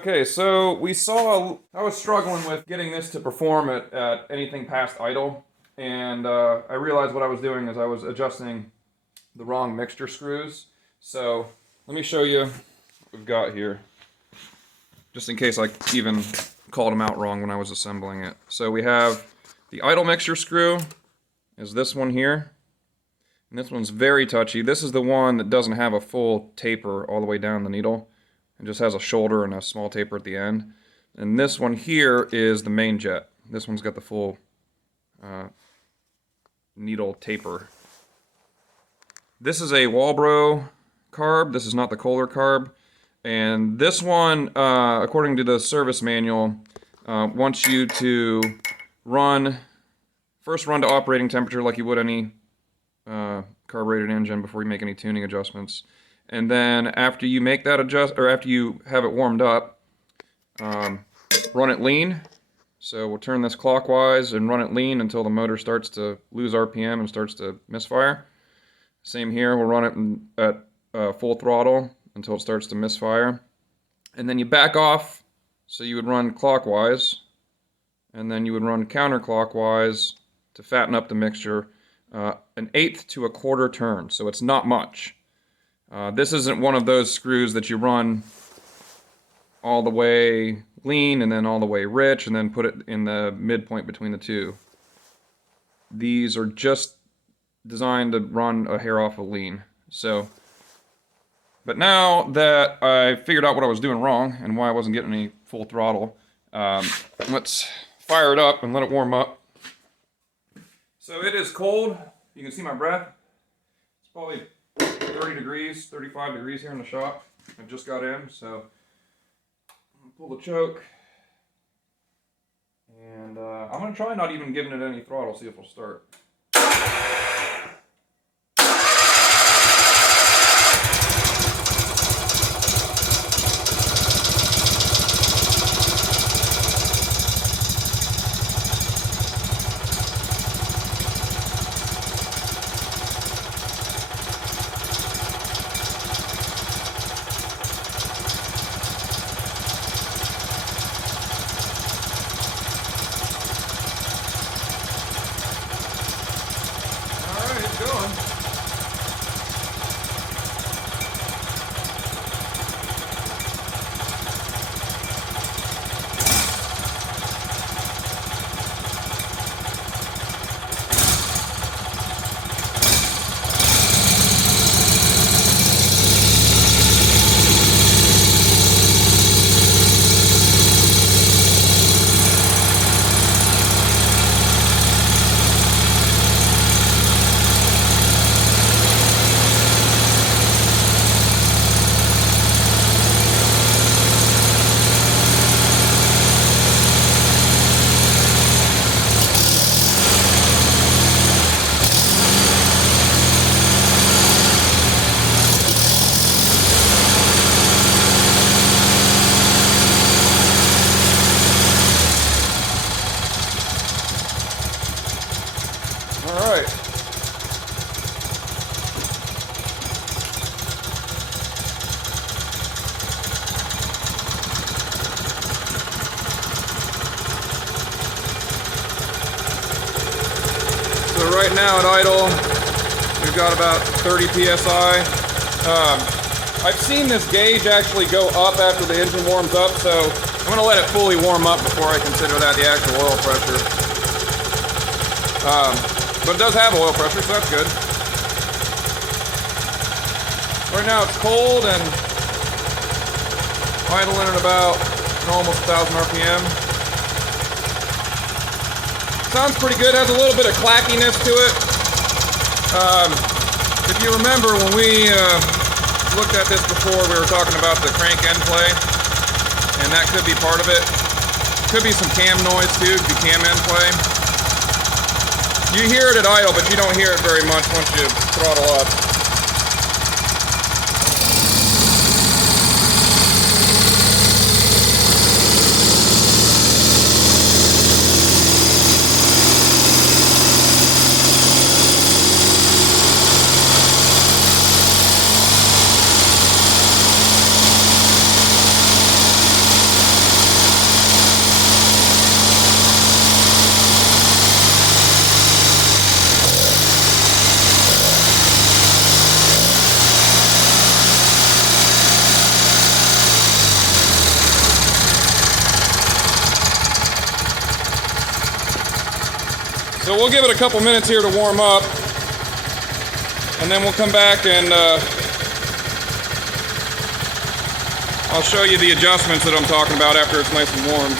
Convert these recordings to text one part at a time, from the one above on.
Okay, so we saw, I was struggling with getting this to perform at anything past idle, and I realized what I was doing is I was adjusting the wrong mixture screws. So let me show you what we've got here, just in case I even called them out wrong when I was assembling it. So we have the idle mixture screw is this one here, and this one's very touchy. This is the one that doesn't have a full taper all the way down the needle. It just has a shoulder and a small taper at the end. And this one here is the main jet. This one's got the full needle taper. This is a Walbro carb. This is not the Kohler carb. And this one, according to the service manual, wants you to first run to operating temperature like you would any carbureted engine before you make any tuning adjustments. And then after you make that after you have it warmed up, run it lean. So we'll turn this clockwise and run it lean until the motor starts to lose RPM and starts to misfire. Same here, we'll run it at full throttle until it starts to misfire. And then you back off, so you would run clockwise, and then you would run counterclockwise to fatten up the mixture, 1/8 to 1/4 turn, so it's not much. This isn't one of those screws that you run all the way lean and then all the way rich and then put it in the midpoint between the two. These are just designed to run a hair off of lean. But now that I figured out what I was doing wrong and why I wasn't getting any full throttle, let's fire it up and let it warm up. So it is cold. You can see my breath. It's probably 30 degrees, 35 degrees here in the shop. I just got in, so I'm gonna pull the choke. And I'm gonna try not even giving it any throttle, see if it'll start. Going. Alright. So right now at idle, we've got about 30 psi. I've seen this gauge actually go up after the engine warms up, so I'm going to let it fully warm up before I consider that the actual oil pressure. But it does have oil pressure, so that's good. Right now it's cold and idling at about almost 1,000 RPM. Sounds pretty good, has a little bit of clackiness to it. If you remember when we looked at this before, we were talking about the crank end play, and that could be part of it. Could be some cam noise too, could be cam end play. You hear it at idle, but you don't hear it very much once you throttle up. So we'll give it a couple minutes here to warm up, and then we'll come back and I'll show you the adjustments that I'm talking about after it's nice and warm.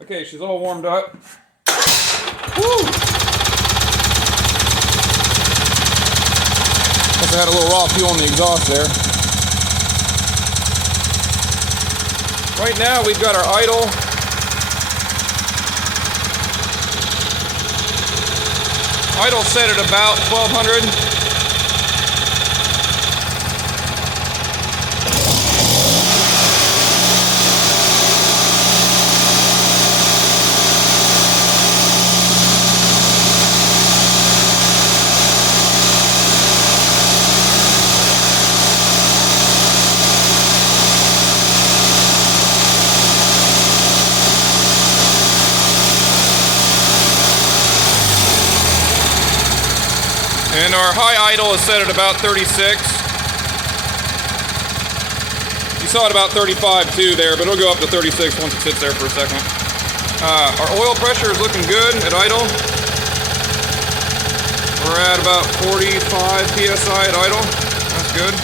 Okay, she's all warmed up. Woo! Must have had a little raw fuel in the exhaust there. Right now we've got our idle. Idle set at about 1200. And our high idle is set at about 36. You saw it about 35 too there, but it'll go up to 36 once it sits there for a second. Our oil pressure is looking good at idle. We're at about 45 psi at idle. That's good.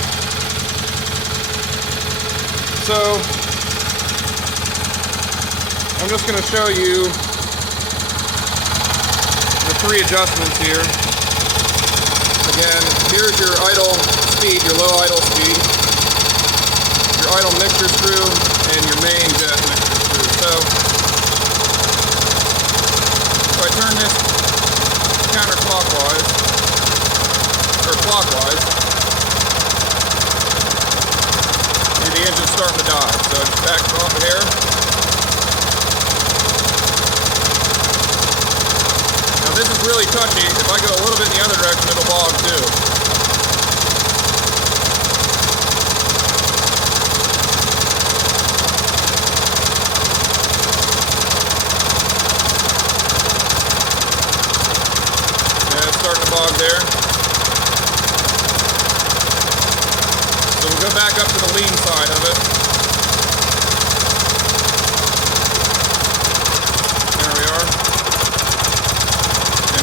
So I'm just going to show you the three adjustments here. Again, here's your idle speed, your low idle speed, your idle mixture screw, and your main jet mixture screw. So, if I turn this counterclockwise, or clockwise, see the engine's starting to die. So I just back it off of here. This is really touchy. If I go a little bit in the other direction, it'll bog too. Yeah, it's starting to bog there. So we'll go back up to the lean side of it.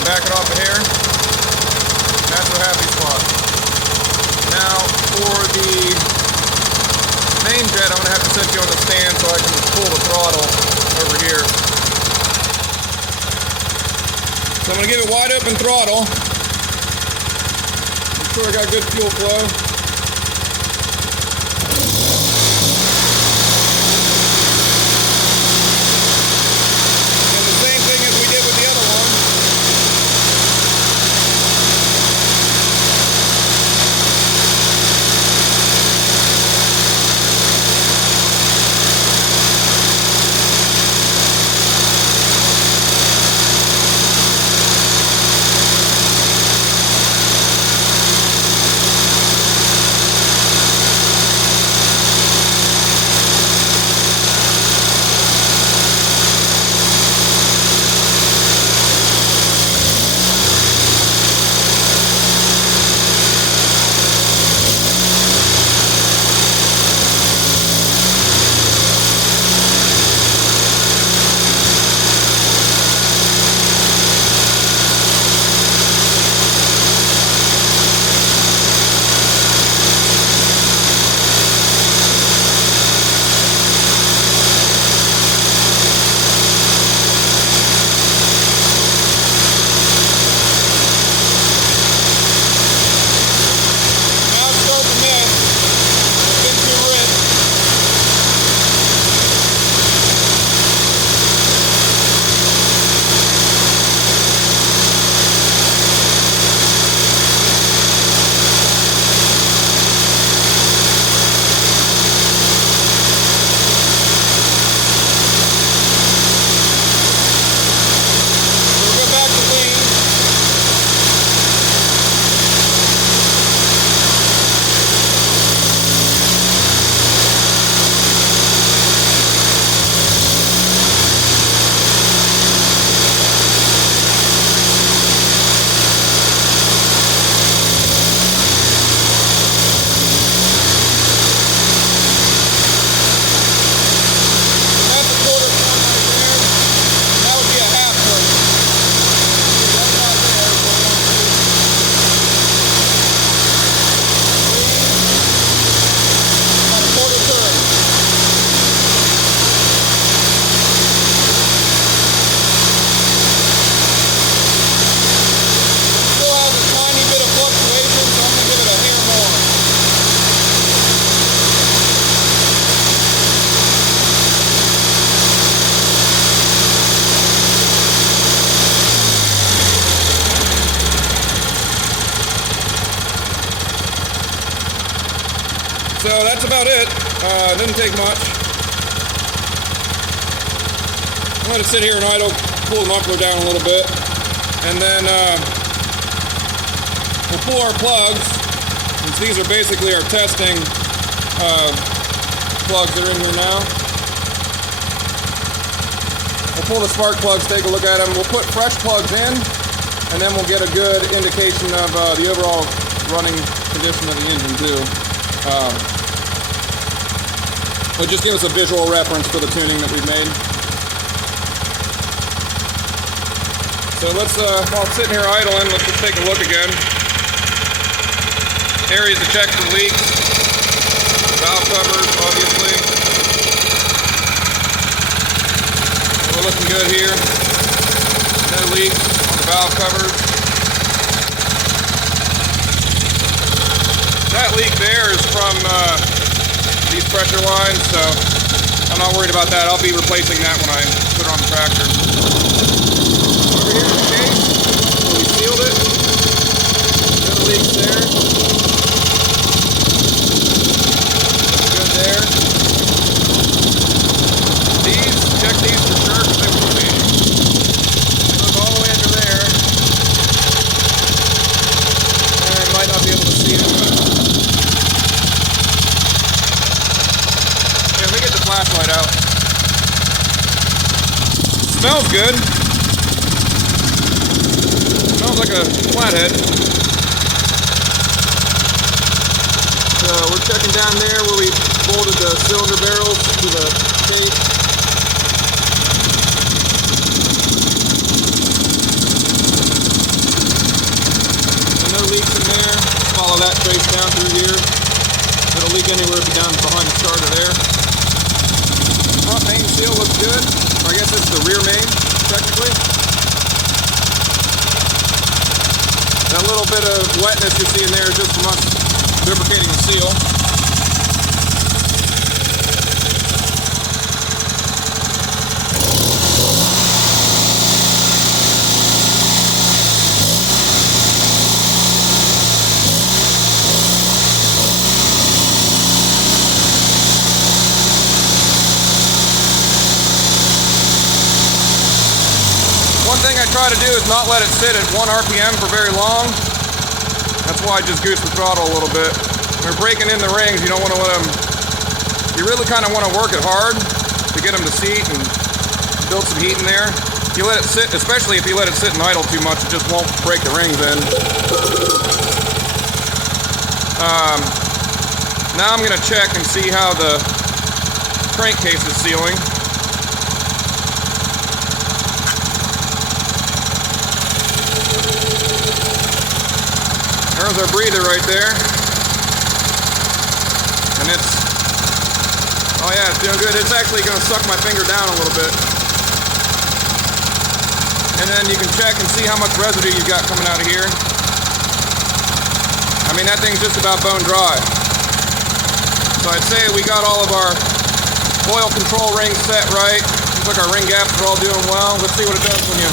Back it off of here. That's a happy spot. Now for the main jet, I'm going to have to set you on the stand so I can pull the throttle throttle over here. So I'm going to give it wide open throttle. Make sure I got good fuel flow. So that's about it. Didn't take much. I'm going to sit here and idle, pull the muffler down a little bit, and then we'll pull our plugs, since these are basically our testing plugs that are in here now. We'll pull the spark plugs, take a look at them. We'll put fresh plugs in, and then we'll get a good indication of the overall running condition of the engine too. It'll just give us a visual reference for the tuning that we've made. So let's, while I'm sitting here idling, let's just take a look again. Areas to check for leaks. Valve covers, obviously. We're looking good here. No leaks on the valve covers. That leak there is from these pressure lines, so I'm not worried about that. I'll be replacing that when I put it on the tractor. Over here in the case, we sealed it. No leaks there. Good there. These, check these for sure because they will be. They look all the way under there. And I might not be able to see it. Flashlight out. Smells good. Smells like a flathead. So we're checking down there where we bolted the cylinder barrels to the tape. So no leaks in there. Follow that trace down through here. It'll leak anywhere down behind the starter there. Front main seal looks good. I guess it's the rear main, technically. That little bit of wetness you see in there is just from us lubricating the seal. One thing I try to do is not let it sit at 1 RPM for very long. That's why I just goose the throttle a little bit. When you're breaking in the rings, you don't want to let them, you really kind of want to work it hard to get them to seat and build some heat in there. If you let it sit, especially if you let it sit and idle too much, it just won't break the rings in. Now I'm going to check and see how the crankcase is sealing. There's our breather right there. And it's, oh yeah, it's doing good. It's actually going to suck my finger down a little bit. And then you can check and see how much residue you've got coming out of here. I mean, that thing's just about bone dry. So I'd say we got all of our oil control rings set right. Looks like our ring gaps are all doing well. Let's see what it does when you...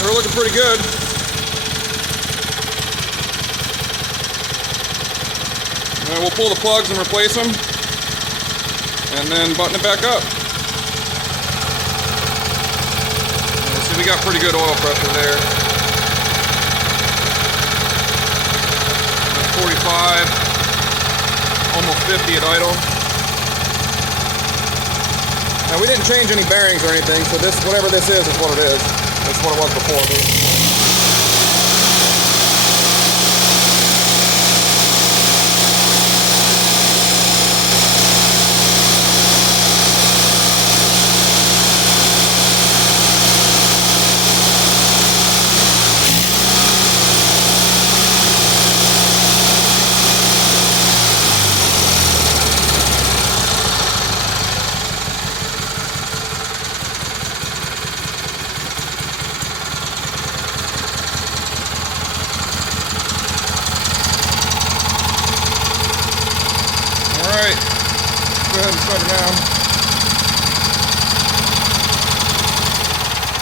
They're looking pretty good. And then we'll pull the plugs and replace them, and then button it back up. And see, we got pretty good oil pressure there. That's 45, almost 50 at idle. Now we didn't change any bearings or anything, so this, whatever this is what it is. That's what it was before. Alright, go ahead and shut it down.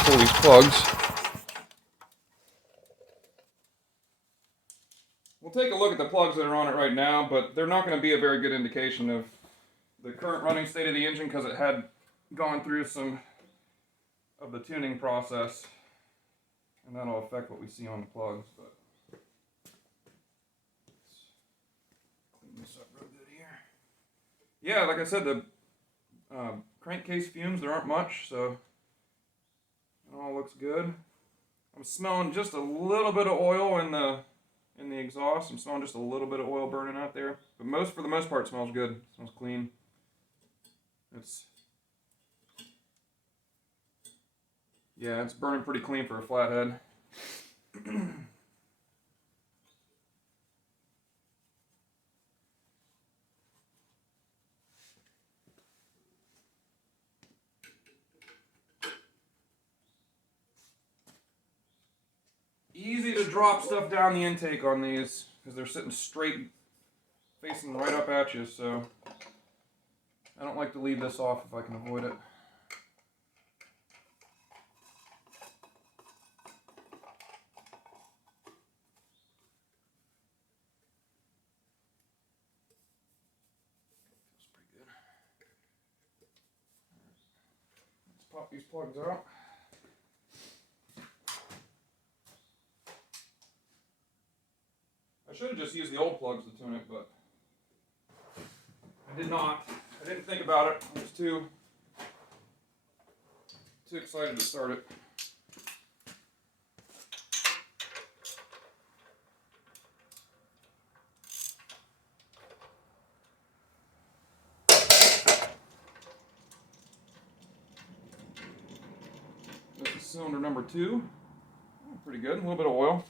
Pull these plugs. We'll take a look at the plugs that are on it right now, but they're not going to be a very good indication of the current running state of the engine because it had gone through some of the tuning process, and that'll affect what we see on the plugs. But clean this up real good here. Yeah, like I said, the crankcase fumes, there aren't much, so it all looks good. I'm smelling just a little bit of oil in the exhaust. I'm smelling just a little bit of oil burning out there, but for the most part, it smells good. It smells clean. Yeah, it's burning pretty clean for a flathead. Easy to drop stuff down the intake on these because they're sitting straight, facing right up at you, so I don't like to leave this off if I can avoid it. Feels pretty good. Let's pop these plugs out. I should have just used the old plugs to tune it, but I did not. I didn't think about it. I was too Too excited to start it. This is cylinder number 2. Pretty good. A little bit of oil.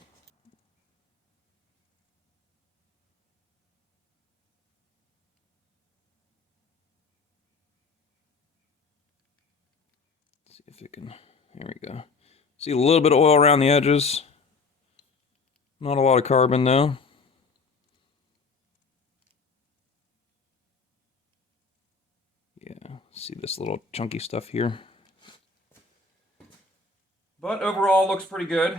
See if it can. There we go. See a little bit of oil around the edges. Not a lot of carbon though. Yeah, see this little chunky stuff here. But overall looks pretty good.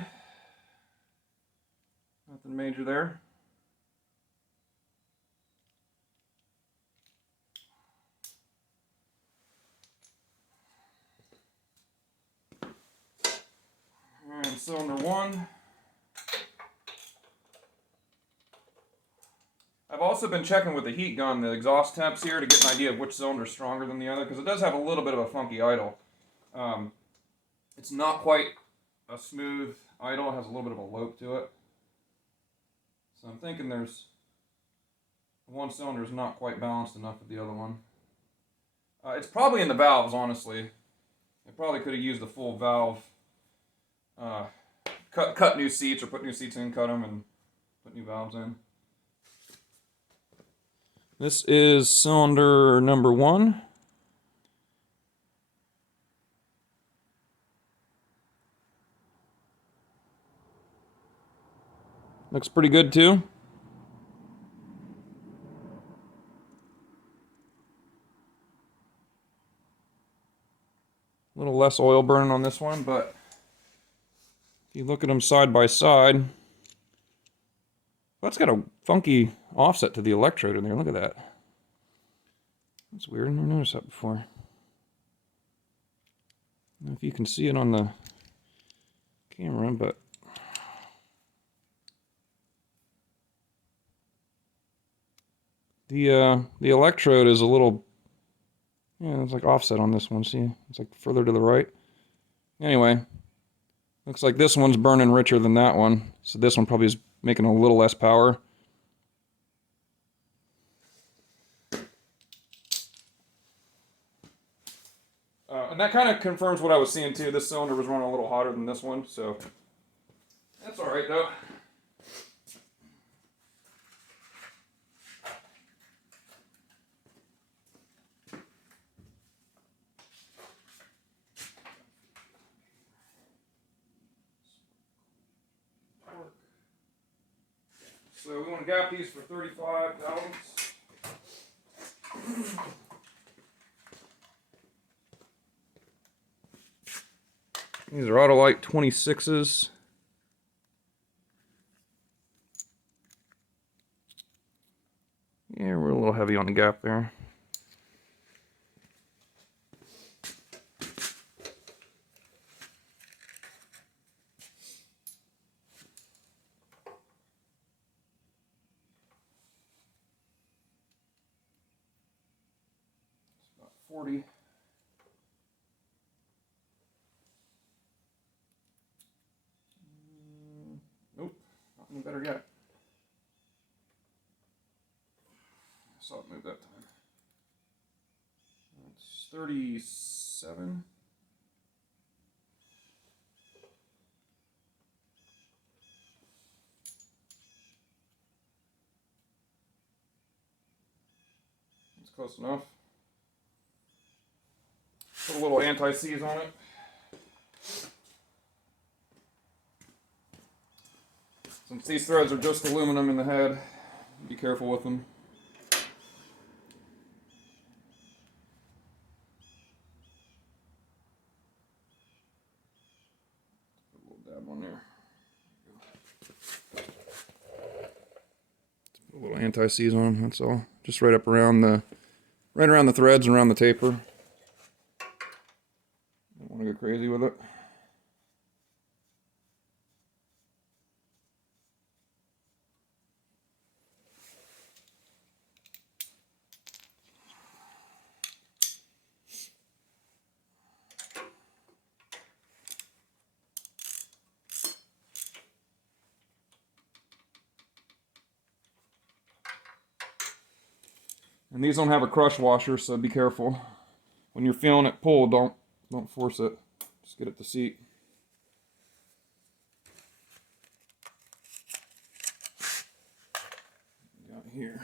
Nothing major there. Alright, cylinder 1. I've also been checking with the heat gun, the exhaust temps here, to get an idea of which cylinder is stronger than the other, because it does have a little bit of a funky idle. It's not quite a smooth idle, it has a little bit of a lope to it. So I'm thinking there's one cylinder is not quite balanced enough with the other one. It's probably in the valves, honestly. I probably could have used a full valve. Cut new seats, or put new seats in, cut them, and put new valves in. This is cylinder number 1. Looks pretty good too. A little less oil burning on this one, but if you look at them side by side, that's got a funky offset to the electrode in there. Look at that. That's weird. I never noticed that before. I don't know if you can see it on the camera, but the electrode is a little, yeah, it's like offset on this one. See, it's like further to the right. Anyway, looks like this one's burning richer than that one, so this one probably is making a little less power. And that kind of confirms what I was seeing too. This cylinder was running a little hotter than this one, so that's all right though. So we want to gap these for 35 thousandths. These are Autolite 26s. Yeah, we're a little heavy on the gap there. It's about 40. Nope, not any better yet. I saw it move that time. It's 37. It's close enough. Put a little anti-seize on it. Since these threads are just aluminum in the head, be careful with them. Put a little dab on there. Put a little anti-seize on them, that's all. Just right around the threads and around the taper. Don't want to go crazy with it. And these don't have a crush washer, so be careful. When you're feeling it pull, don't force it. Just get it to seat. Got here.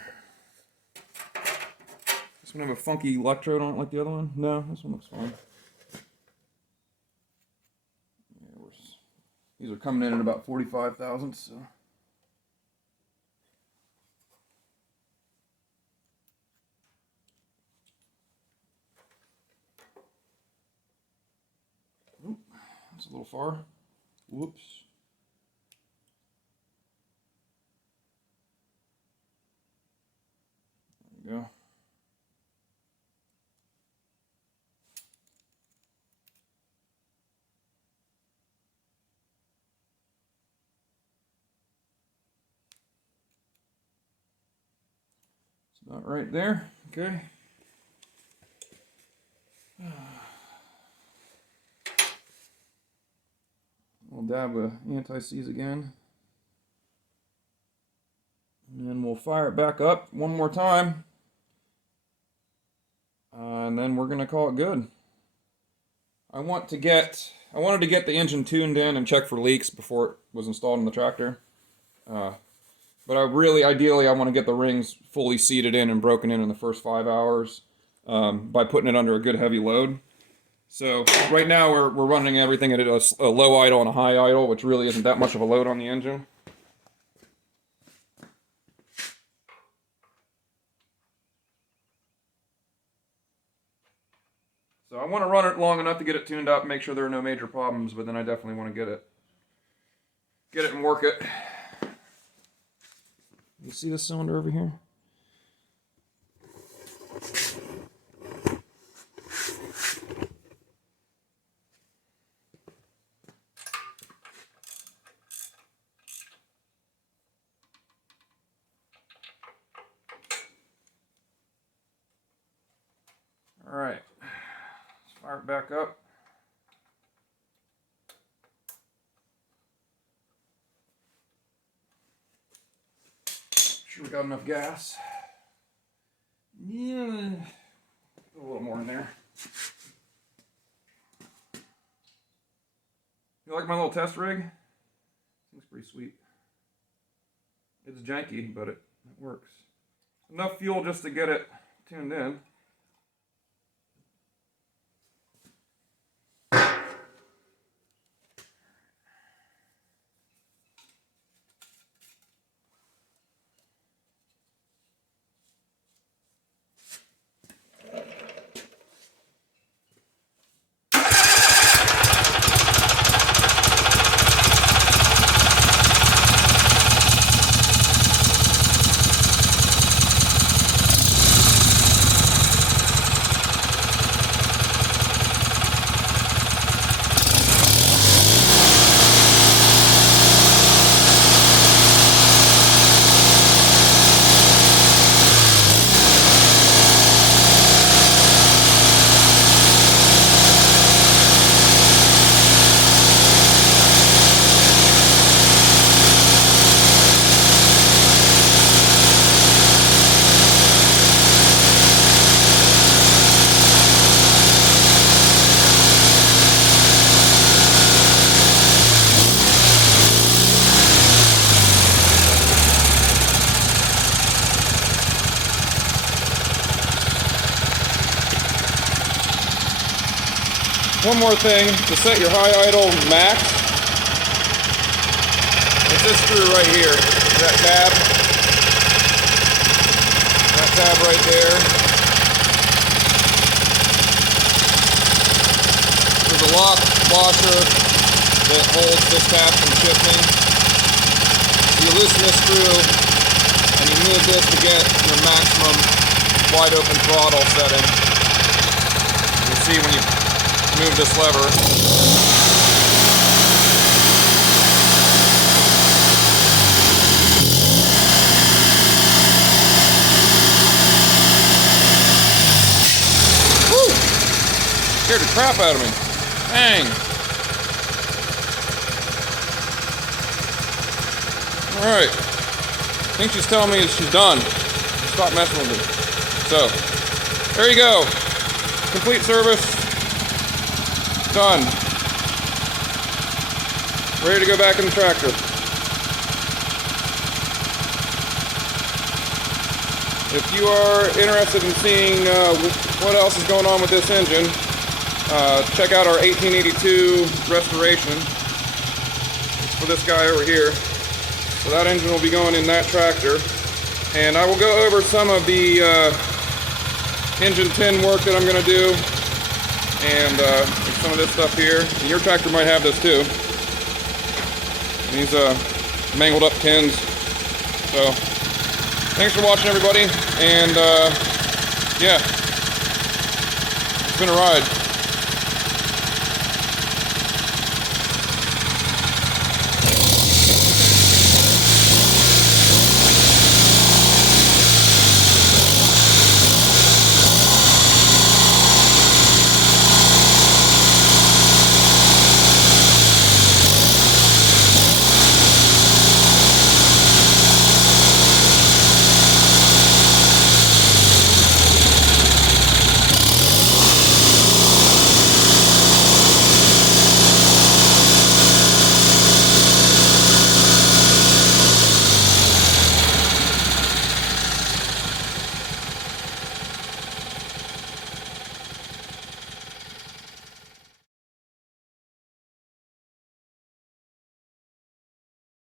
This one have a funky electrode on it like the other one? No, this one looks fine. Yeah, these are coming in at about 45 thousandths, so. Oop, that's a little far. Whoops. There we go. It's about right there. Okay. We'll dab with anti-seize again. And then we'll fire it back up one more time. And then we're gonna call it good. I wanted to get the engine tuned in and check for leaks before it was installed in the tractor. But ideally, I want to get the rings fully seated in and broken in the first 5 hours by putting it under a good heavy load. So right now we're running everything at a low idle and a high idle, which really isn't that much of a load on the engine. So I want to run it long enough to get it tuned up and make sure there are no major problems, but then I definitely want to get it and work it. You see this cylinder over here? All right, let's fire it back up. Sure we got enough gas. Yeah, put a little more in there. You like my little test rig? Looks pretty sweet. It's janky, but it works. Enough fuel just to get it tuned in. One more thing, to set your high idle max, it's this screw right here, that tab right there. There's a lock washer that holds this tab from shifting. You loosen this screw and you move this to get your maximum wide open throttle setting. You'll see when you move this lever. Woo! Scared the crap out of me. Dang. Alright. I think she's telling me she's done. Stop messing with it. So, there you go. Complete service. Done. Ready to go back in the tractor. If you are interested in seeing what else is going on with this engine, check out our 1882 restoration. It's for this guy over here. So that engine will be going in that tractor. And I will go over some of the engine tin work that I'm going to do. And some of this stuff here. And your tractor might have this too. These mangled up tins. So, thanks for watching, everybody. And yeah, it's been a ride.